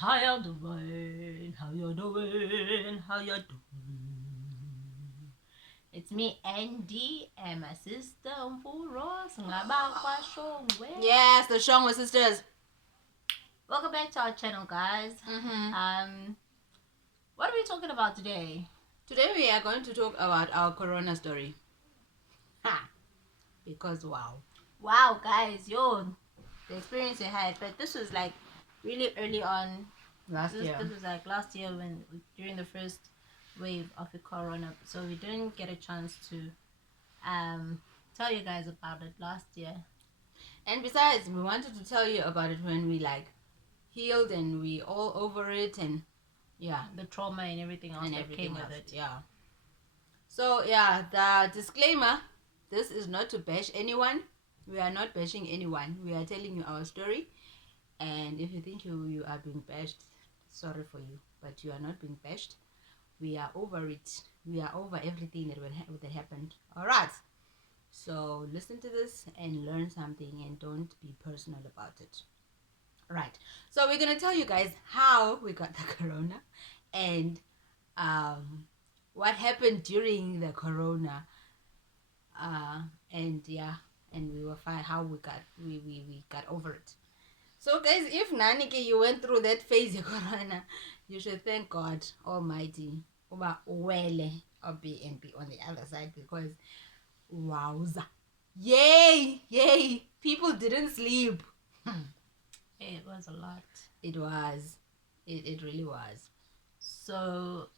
how you doing? How you doing? How you doing? It's me, Andy, and my sister Mpuros. Yes, the Shongwe sisters. Welcome back to our channel, guys. What are we talking about today? Today we are going to talk about our corona story. Ha! Because wow. Wow, guys, the experience we had, but this was like really early on. Last year. This was like last year during the first wave of the corona, so we didn't get a chance to tell you guys about it last year. And besides, we wanted to tell you about it when we healed and we all over it, and the trauma and everything else that came with it. Yeah. So yeah, the disclaimer: this is not to bash anyone. We are not bashing anyone. We are telling you our story, and if you think you are being bashed, sorry for you, but you are not being bashed. We are over it. We are over everything that happened. All right. So listen to this and learn something, and don't be personal about it. Right. So we're gonna tell you guys how we got the corona, and what happened during the corona, and we were fine. How we got over it. So guys, if Nanike you went through that phase of corona, you should thank God Almighty over Wele or BNB on the other side, because wowza. Yay! People didn't sleep. It was a lot. It was. It really was. So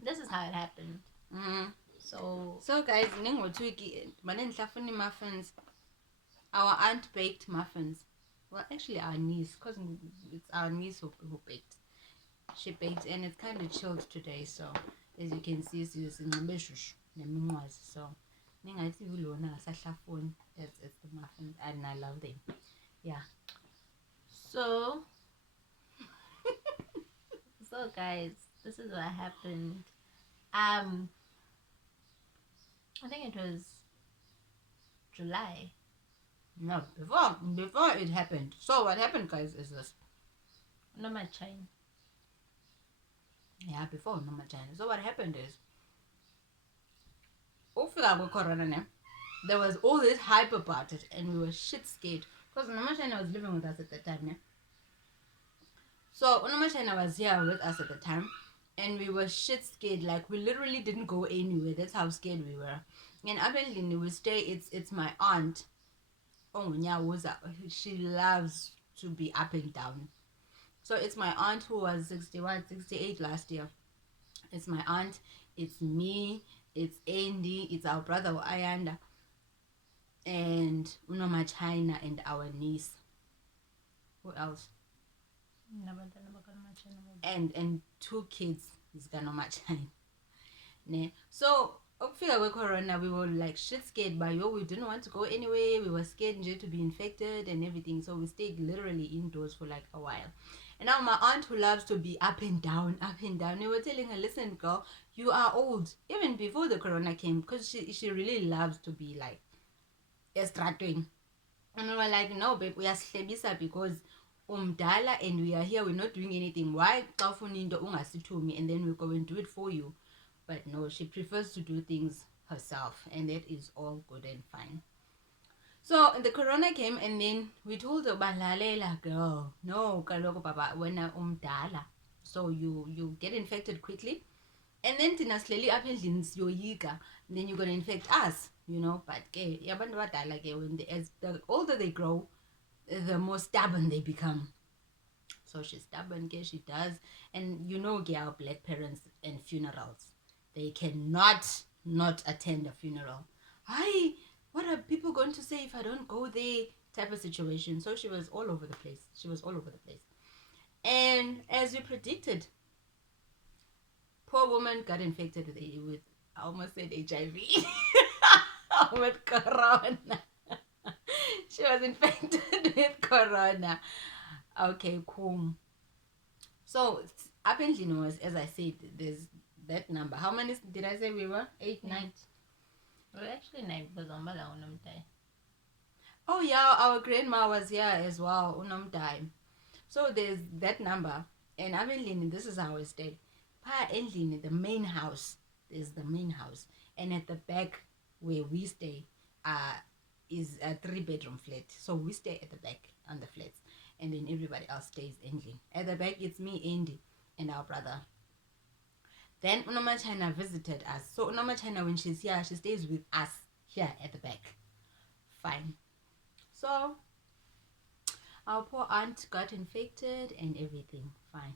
this is how it happened. So guys, muffins. Our aunt baked muffins. Well, actually our niece, because it's our niece who baked. She baked, and it's kind of chilled today, so as you can see, it's in the so it's the muffins, and I love them. Yeah. So guys, this is what happened. I think it was July. No, before it happened. So what happened, guys, is this. No, my chain. Yeah, before no China. So what happened is, corona, there was all this hype about it, and we were shit scared because Mama China was living with us at the time. Yeah? So Mama China was here with us at the time, and we were shit scared. Like, we literally didn't go anywhere. That's how scared we were. And apparently we stay. It's my aunt. Oh, she loves to be up and down. So it's my aunt who was 61, 68 last year. It's my aunt, it's me, it's Andy, it's our brother Ayanda, and Unoma China, and our niece. Who else? And 2 kids is Ganoma China. Ne? So ukufika kwe-corona, we were like shit scared by we didn't want to go anywhere. We were scared to be infected and everything, so we stayed literally indoors for like a while. And now my aunt, who loves to be up and down, we were telling her, listen girl, you are old, even before the corona came, because she really loves to be like estratwing. And we were like, no babe, we are slebisa because umdala and we are here, we're not doing anything. Why to me and then we go and do it for you? But no, she prefers to do things herself, and that is all good and fine. So the corona came, and then we told her, "Balalela girl, no, kaloko baba, wena umdala, so you get infected quickly, and then tina slowly up and then you're gonna infect us, But when as the older they grow, the more stubborn they become. So she's stubborn, she does, and our black parents and funerals. They cannot not attend a funeral. Hi, what are people going to say if I don't go there? Type of situation. So she was all over the place. And as we predicted, poor woman got infected with I almost said HIV. with corona. She was infected with corona. Okay, cool. So apparently, as I said, there's that number. How many did I say we were? 8, 9? Well, actually 9 because oh yeah, our grandma was here as well, Unomdai. So there's that number, and I'm in Lini. This is how I stayed. Pa in Lini, the main house. There's the main house, and at the back where we stay, is a 3-bedroom flat. So we stay at the back on the flats, and then everybody else stays in Lini. At the back, it's me, Andy, and our brother. Then Unoma China visited us. So Unoma China, when she's here, she stays with us here at the back. Fine. So our poor aunt got infected and everything. Fine.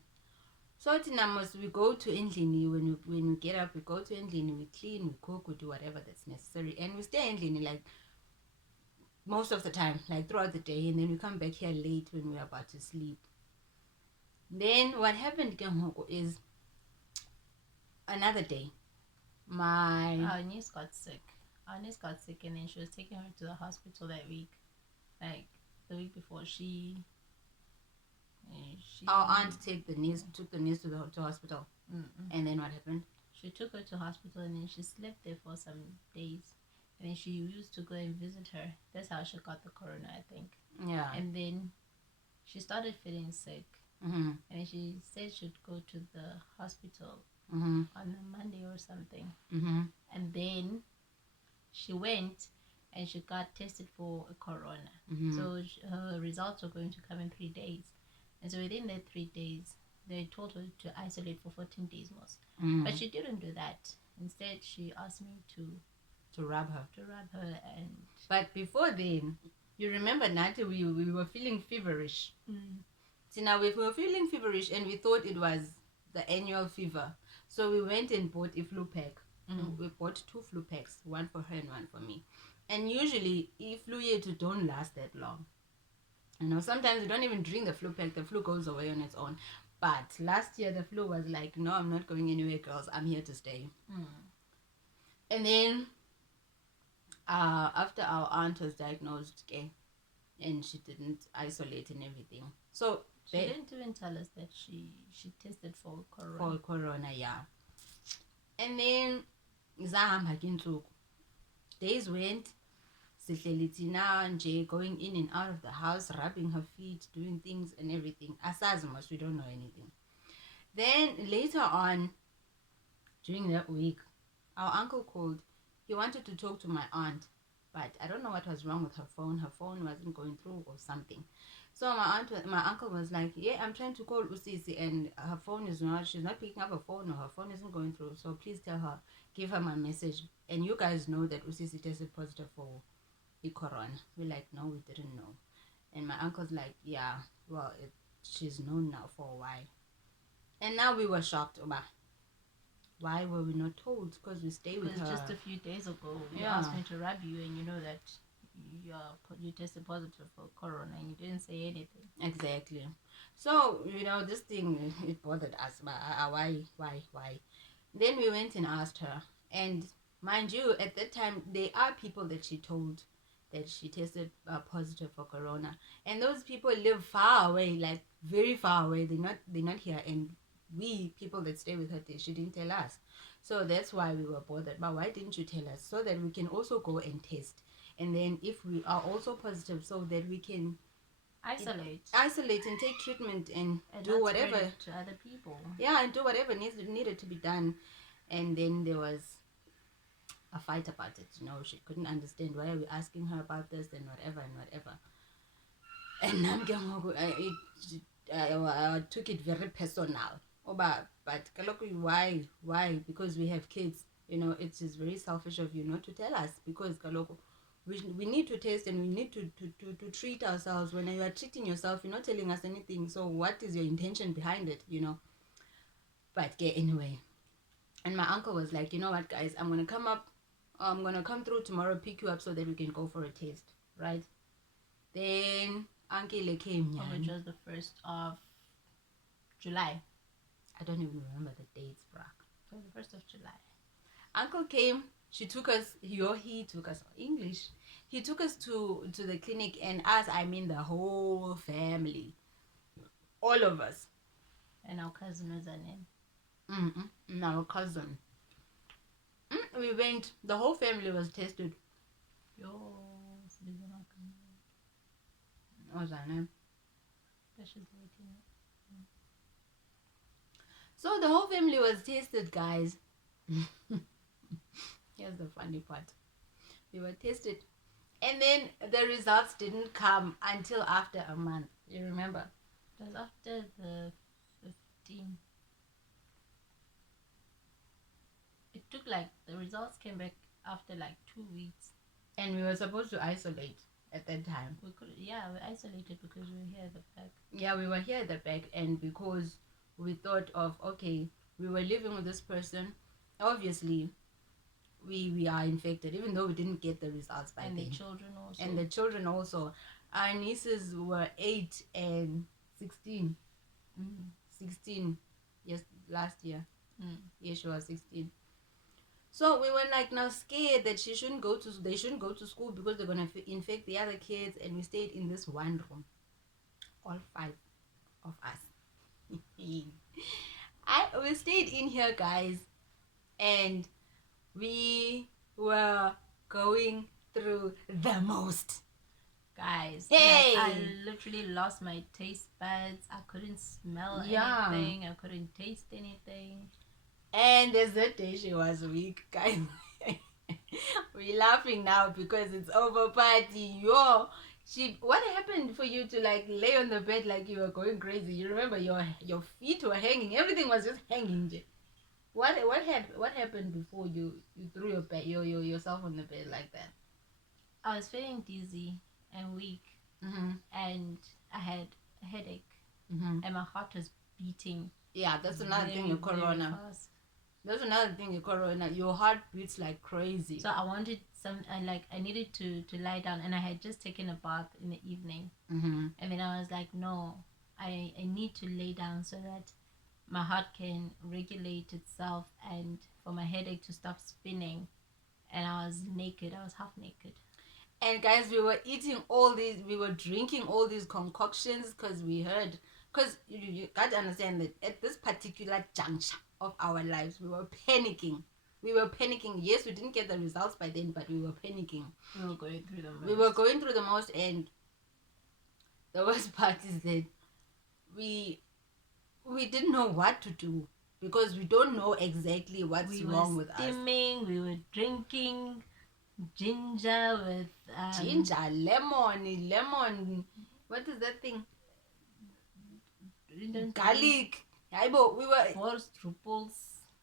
So Tinamos, we go to Endlini. When we get up, we go to Endlini, we clean, we cook, we do whatever that's necessary. And we stay in Endlini like most of the time, like throughout the day. And then we come back here late when we're about to sleep. Then what happened is another day. Our niece got sick. And then she was taking her to the hospital that week. Like the week before our aunt took the niece to the hospital. And then what happened? She took her to hospital and then she slept there for some days. And then she used to go and visit her. That's how she got the corona, I think. Yeah. And then she started feeling sick. Mm-hmm. And she said she'd go to the hospital Mm-hmm. on a Monday or something. Mm-hmm. And then she went and she got tested for a corona. Mm-hmm. So her results were going to come in 3 days. And so within that 3 days, they told her to isolate for 14 days most. Mm-hmm. But she didn't do that. Instead, she asked me to rub her. And... But before then, you remember, Nati, we were feeling feverish. See, now we were feeling feverish and we thought it was the annual fever. So we went and bought a flu pack. We bought 2 flu packs, one for her and one for me. And usually, flu years don't last that long. You know, sometimes you don't even drink the flu pack. The flu goes away on its own. But last year, the flu was like, no, I'm not going anywhere, girls. I'm here to stay. And then, after our aunt was diagnosed, okay, and she didn't isolate and everything. So she didn't even tell us that she tested for corona. For corona, yeah. And then, days went. Now going in and out of the house, rubbing her feet, doing things and everything. Asazmas, we don't know anything. Then later on, during that week, our uncle called. He wanted to talk to my aunt, but I don't know what was wrong with her phone. Her phone wasn't going through or something. So my uncle was like, yeah, I'm trying to call Usisi and her phone she's not picking up her phone or her phone isn't going through. So please tell her, give her my message. And you guys know that Usisi tested positive for the corona. We're like, no, we didn't know. And my uncle's like, yeah, well, she's known now for a while. And now we were shocked about why were we not told? Because we stay with her. Just a few days ago, you asked me to rub you, and you know that you tested positive for corona, and you didn't say anything. Exactly. So you know, this thing, it bothered us. Why? Then we went and asked her, and mind you, at that time there are people that she told that she tested positive for corona, and those people live far away, like very far away. They're not here, and we people that stay with her, she didn't tell us. So that's why we were bothered. But why didn't you tell us, so that we can also go and test, and then if we are also positive, so that we can isolate and take treatment and do whatever to other people. Yeah, and do whatever needed to be done. And then there was a fight about it. You know, she couldn't understand why are we asking her about this and whatever. And I took it very personal. But why? Because we have kids. You know, it is very selfish of you not to tell us, because we need to test and we need to treat ourselves. When you are treating yourself, you're not telling us anything. So what is your intention behind it, you know? But anyway. And my uncle was like, you know what, guys, I'm going to come through tomorrow, pick you up so that we can go for a test, right? Then Uncle came, which was the 1st of July. I don't even remember the dates, bruh. So the 1st of July. Uncle came. He took us English. He took us to the clinic, and us, I mean the whole family. All of us. And our cousin was an And our cousin. We went, the whole family was tested. Yo, What was her name? But she's waiting. So the whole family was tested, guys. Here's the funny part. We were tested. And then the results didn't come until after a month. You remember? It was after the 15. It took the results came back after 2 weeks. And we were supposed to isolate at that time. We isolated because we were here at the back. Yeah, we were here at the back, and because we thought of, okay, we were living with this person. Obviously, we are infected, even though we didn't get the results by and then. The children also. And the children also. Our nieces were 8 and 16. 16, yes, last year. Yeah, she was 16. So we were now scared that they shouldn't go to school because they're gonna infect the other kids, and we stayed in this one room, all 5 of us. We stayed in here, guys, and we were going through the most. Guys, hey! I literally lost my taste buds. I couldn't smell anything. I couldn't taste anything. And there's that day she was weak, guys. We're laughing now because it's over party. What happened for you to lay on the bed like you were going crazy? You remember your feet were hanging. Everything was just hanging. What happened before you threw yourself on the bed like that? I was feeling dizzy and weak, and I had a headache, and my heart was beating. Yeah, that's another thing with corona. That's another thing with corona. Your heart beats like crazy. So I wanted I needed to lie down, and I had just taken a bath in the evening, and then I was like, no, I need to lay down so that my heart can regulate itself and for my headache to stop spinning. And I was naked. I was half naked. And guys, we were drinking all these concoctions because we heard, because you got to understand that at this particular juncture of our lives, we were panicking. Yes, we didn't get the results by then, but we were panicking. We were going through the most. And the worst part is that we didn't know what to do because we don't know exactly what's wrong with us. We were drinking ginger with lemon. What is that thing? Garlic. We were truples,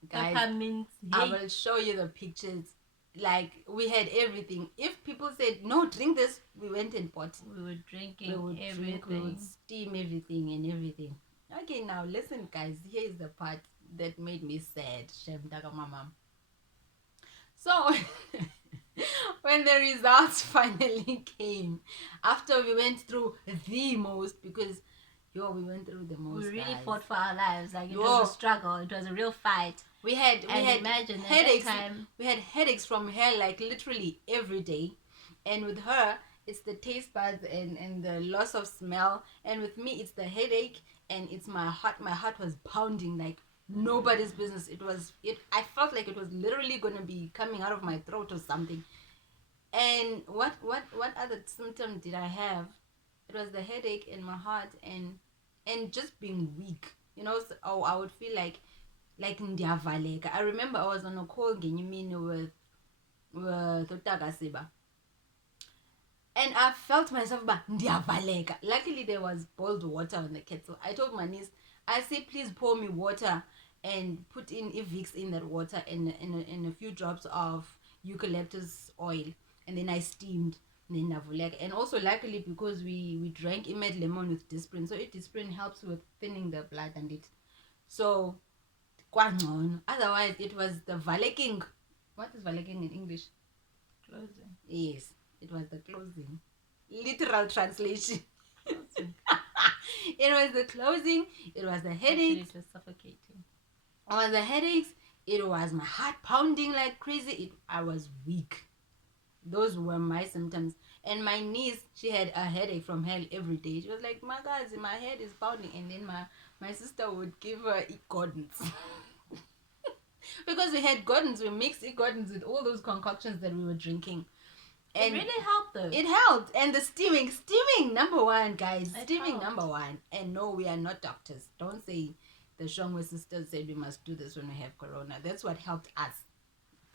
peppermint. I will show you the pictures. We had everything. If people said no, drink this, we went and bought. We were drinking everything. We would steam everything and everything. Okay, now listen, guys. Here is the part that made me sad. So when the results finally came, after we went through the most, because we went through the most. We really fought for our lives. It was a struggle. It was a real fight. We had imagine headaches. At that time, we had headaches from her literally every day, and with her it's the taste buds and the loss of smell, and with me it's the headache and it's my heart. My heart was pounding like nobody's business. I felt like it was literally gonna be coming out of my throat or something. And what other symptom did I have? It was the headache and my heart and just being weak. I would feel like ndiyavaleka. I remember I was on a call with Utagasiba. And I felt myself ndiyavaleka. Luckily there was boiled water on the kettle. I told my niece, I said, please pour me water and put in Vicks in that water and a few drops of eucalyptus oil, and then I steamed. And also luckily because we drank Imed lemon with Disprin, so Disprin helps with thinning the blood and it. So otherwise it was the valeking. What is valeking in English? Closing. Yes, it was the closing. Literal translation. It was the closing. It was the headaches. Actually, it was suffocating. It was the headaches. It was my heart pounding like crazy. I was weak. Those were my symptoms. And my niece, she had a headache from hell every day. She was like, my God, my head is pounding. And then my sister would give her Gordons. Because we had Gordons, we mixed Gordons with all those concoctions that we were drinking. And it really helped though. It helped. And the steaming number one, guys. It Steaming helped. number one. And no, we are not doctors. Don't say the Shongwe sisters said we must do this when we have corona. That's what helped us.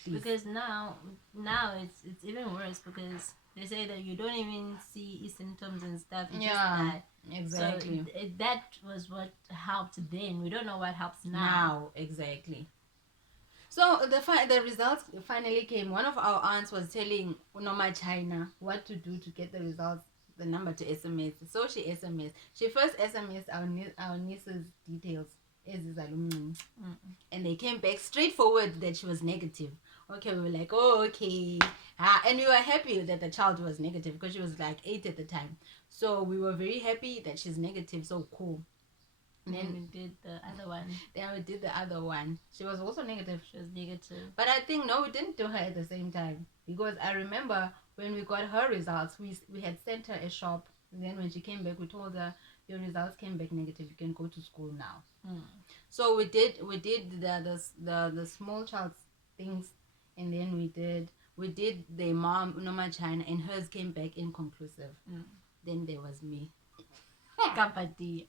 Please. Because now it's even worse, because they say that you don't even see symptoms and stuff. You just die. Exactly. So that was what helped then. We don't know what helps now. Exactly. So the results finally came. One of our aunts was telling Unoma China what to do to get the results, the number to SMS. So she SMS. She first SMS our niece's details. And they came back straightforward that she was negative. Okay, we were like, oh, okay. And we were happy that the child was negative because she was like 8 at the time. So we were very happy that she's negative. So cool. And then we did the other one. She was also negative. She was negative. But I think, no, we didn't do her at the same time. Because I remember when we got her results, we had sent her a shop. And then when she came back, we told her, your results came back negative. You can go to school now. So we did the small child's things. And then we did the mom, Noma China, and hers came back inconclusive. Then there was me. Kapati.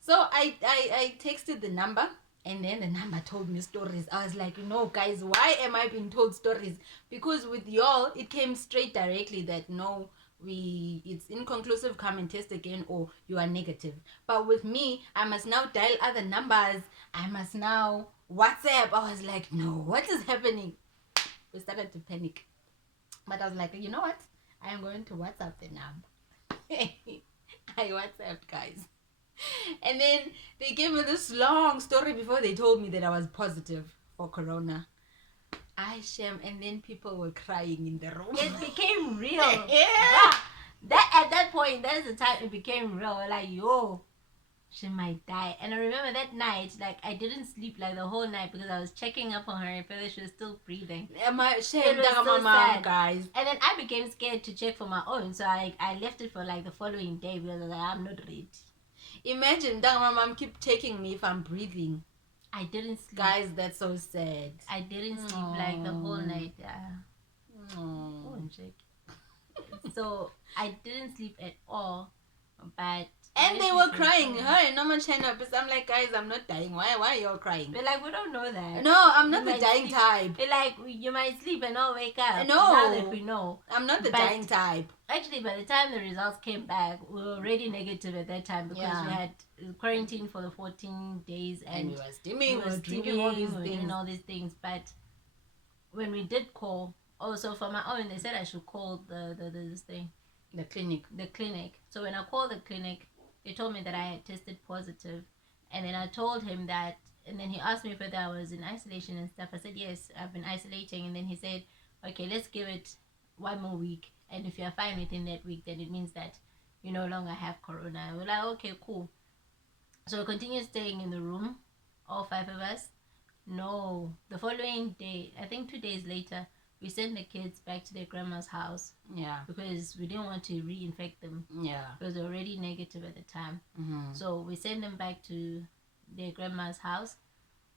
So I texted the number, and then the number told me stories. I was like, guys, why am I being told stories? Because with y'all, it came straight directly that no, it's inconclusive, come and test again, or you are negative. But with me, I must now dial other numbers. I must now WhatsApp. I was like, no, what is happening? We started to panic. But I was like, you know what? I am going to WhatsApp the number. I WhatsApped, guys. And then they gave me this long story before they told me that I was positive for corona. And then people were crying in the room. It became real. Yeah. At that point, that's the time it became real. We're like, yo, she might die. And I remember that night, like, I didn't sleep like the whole night because I was checking up on her whether she was still breathing. It was so sad, guys. And then I became scared to check for my own, so I left it for like the following day because I was like, I'm not ready. Imagine my mom keep checking me if I'm breathing. I didn't sleep. Guys, that's so sad. I didn't sleep like the whole night. So I didn't sleep at all. But and they were crying. Her and Norman China. But I'm like, guys, I'm not dying. Why are you all crying? But like, we don't know that. No, I'm not the dying type. But like, you might sleep and not wake up. No. Now that we know. I'm not the dying type. Actually, by the time the results came back, we were already negative at that time because we had quarantined for the 14 days and we were steaming, we were drinking all these things. Doing all these things. But when we did call, also for my own, they said I should call this thing. The clinic. The clinic. So when I called the clinic, they told me that I had tested positive. And then I told him that, and then he asked me whether I was in isolation and stuff. I said, yes, I've been isolating. And then he said, okay, let's give it 1 more week. And if you're fine within that week, then it means that you no longer have corona. We're like, okay, cool. So we continued staying in the room, all 5 of us. No, the following day, I think 2 days later, we sent the kids back to their grandma's house. Yeah. Because we didn't want to reinfect them. Yeah. Because they were already negative at the time. Mm-hmm. So we sent them back to their grandma's house.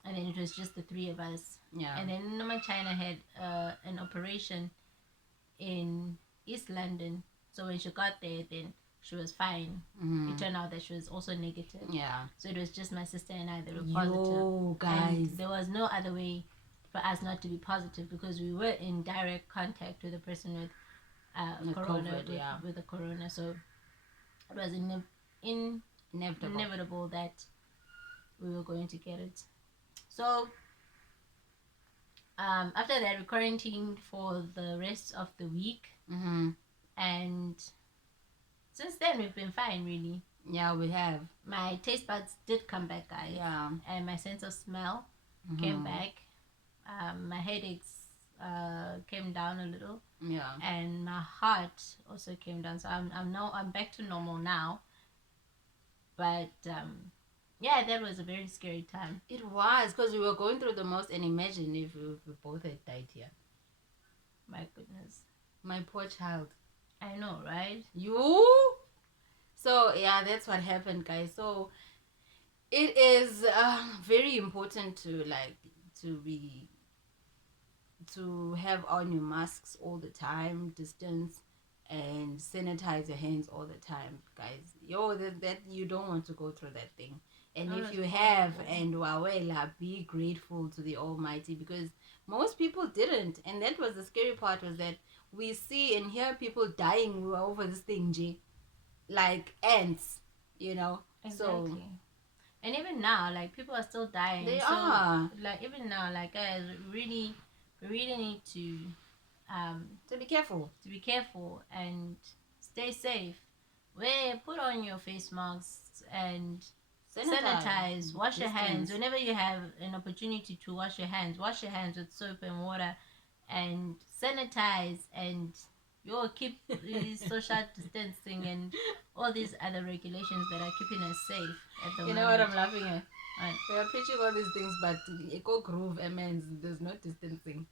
And then it was just the 3 of us. Yeah. And then Noma China had an operation in East London. So when she got there, then she was fine. Mm-hmm. It turned out that she was also negative. Yeah. So it was just my sister and I that were positive. Yo, guys. And there was no other way for us not to be positive because we were in direct contact with a person with corona, COVID, with the corona. So it was inevitable that we were going to get it. So after that, we quarantined for the rest of the week. Mm-hmm. And since then, we've been fine, really. Yeah, we have. My taste buds did come back, guys. Yeah. And my sense of smell came back. My headaches came down a little. Yeah. And my heart also came down. So I'm back to normal now. But yeah, that was a very scary time. It was because we were going through the most, and imagine if we both had died here. My goodness. My poor child. I know, right? You? So yeah, that's what happened, guys. So it is very important to be to have on your masks all the time, distance, and sanitize your hands all the time, guys. That you don't want to go through that thing. And Oh, if that's you have horrible. and wawela, be grateful to the Almighty, because most people didn't. And that was the scary part, was that we see and hear people dying over this thing, G, like ants, you know. So Exactly. And even now, like people are still dying. they So are like even now, like guys, really need to be careful. to be careful and stay safe. Put on your face masks and sanitize. Wash your hands Distance. whenever you have an opportunity to wash your hands. Wash your hands with soap and water, and sanitize, and you'll keep social distancing and all these other regulations that are keeping us safe at the You moment. know what I'm laughing at? Right. We are preaching all these things, but eco groove amends. There's no distancing.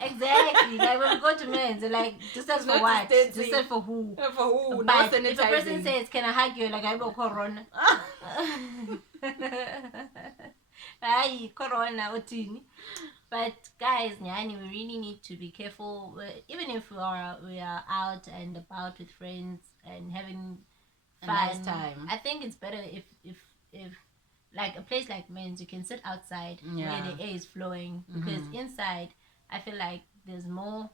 Exactly. Like when we go to men's, they're like, distance for Not what? distancing. Distance for who? For who? No But sanitizing. if a person says, "Can I hug you?" Like I have corona. Ay, corona, utini. But guys, nyani, we really need to be careful. Even if we are out and about with friends and having A fun, nice time. I think it's better if like a place like men's, you can sit outside Yeah. where the air is flowing, because inside I feel like there's more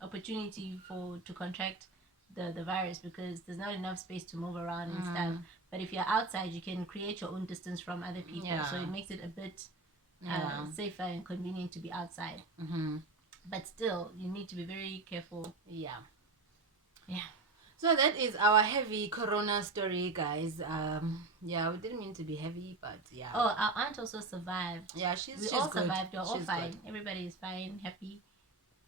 opportunity to contract the virus, because there's not enough space to move around and stuff. But if you're outside, you can create your own distance from other people, so Yeah. it makes it a bit Yeah. safer and convenient to be outside. Mm-hmm. But still, you need to be very careful. Yeah. Yeah. So that is our heavy corona story, guys. Yeah, we didn't mean to be heavy, but yeah. Oh, our aunt also survived. Yeah, We she's all good. survived. We're all She's fine. good. Everybody is fine, happy.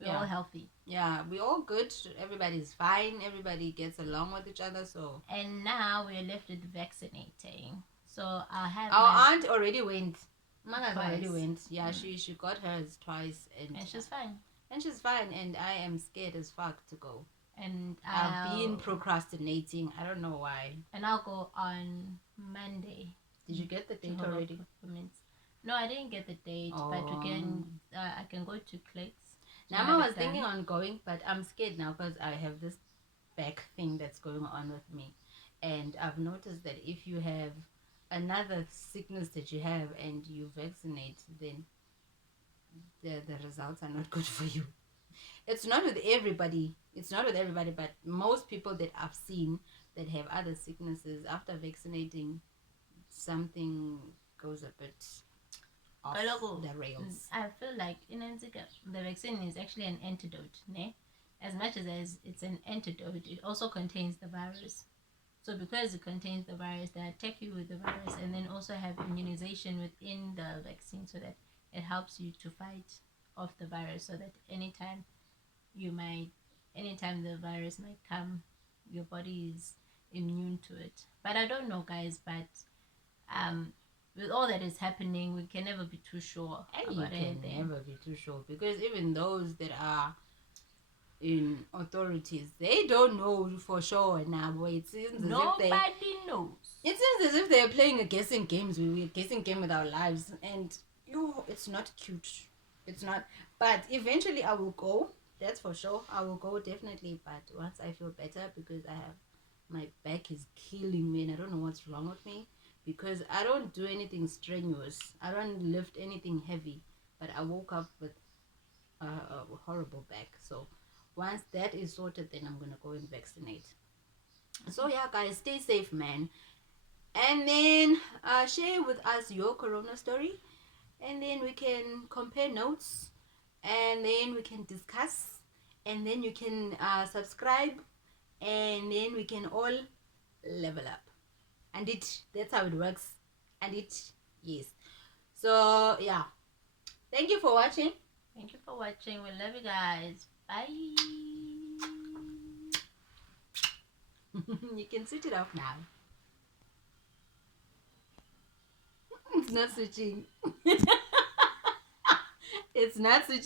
We're Yeah. all healthy. Yeah, we all good. Everybody's fine. Everybody gets along with each other. So And now we're left with vaccinating. So I'll have our aunt already went. Maga's Twice. already went. Yeah, she got hers twice, and she's fine. and she's fine. And I am scared as fuck to go. And I've been procrastinating. I don't know why. And I'll go on Monday. Did you get the to date hold already? appointments. No, I didn't get the date, but we can. I can go to Clicks. Now I was thinking on going, but I'm scared now because I have this back thing that's going on with me, and I've noticed that if you have another sickness that you have and you vaccinate, then the results are not good for you. It's not with everybody. It's not with everybody, but most people that I've seen that have other sicknesses, after vaccinating, something goes a bit off the rails. I feel like the vaccine is actually an antidote, ne? As much as it's an antidote, it also contains the virus. So because it contains the virus, they attack you with the virus, and then also have immunization within the vaccine, so that it helps you to fight off the virus, so that anytime the virus might come, your body is immune to it. But I don't know, guys, but with all that is happening, we can never be too sure about anything. You can never be too sure, because even those that are in authorities, they don't know for sure now. But it seems nobody knows. It seems as if they're playing a guessing game. We're a guessing game with our lives, and it's not cute. It's not. But eventually, I will go. That's for sure. I will go definitely. But once I feel better, because my back is killing me, and I don't know what's wrong with me. Because I don't do anything strenuous. I don't lift anything heavy. But I woke up with a horrible back. So once that is sorted, then I'm gonna go and vaccinate. So yeah, guys, stay safe, man. And then share with us your corona story, and then we can compare notes, and then we can discuss, and then you can subscribe, and then we can all level up. And that's how it works. And yes. So yeah, thank you for watching. We love you guys. Bye. You can switch it off now. It's not switching. It's not switching.